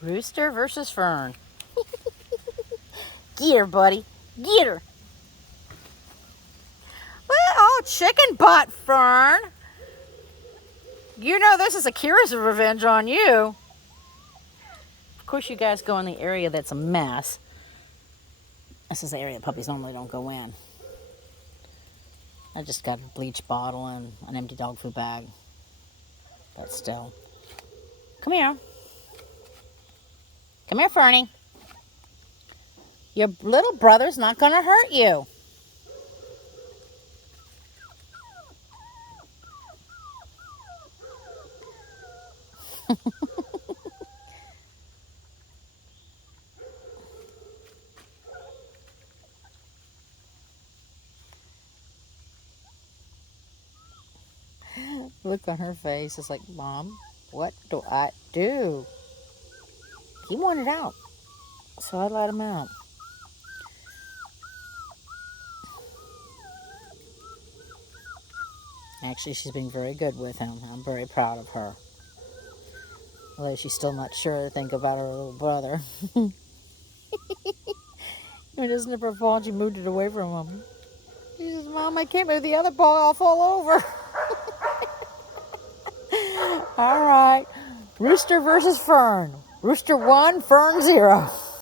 Rooster versus Fern. Get her, buddy. Get her. Oh, chicken butt, Fern. You know this is Akira's revenge on you. Of course, you guys go in the area that's a mess. This is the area puppies normally don't go in. I just got a bleach bottle and an empty dog food bag. But still. Come here. Come here, Fernie. Your little brother's not going to hurt you. Look on her face. It's like, Mom, what do I do? He wanted out, so I let him out. Actually, she's being very good with him. I'm very proud of her. Although she's still not sure to think about her little brother. It isn't her fault. She moved it away from him. She says, Mom, I can't move the other ball. I'll fall over. All right. Rooster versus Fern. Rooster 1, Fern 0.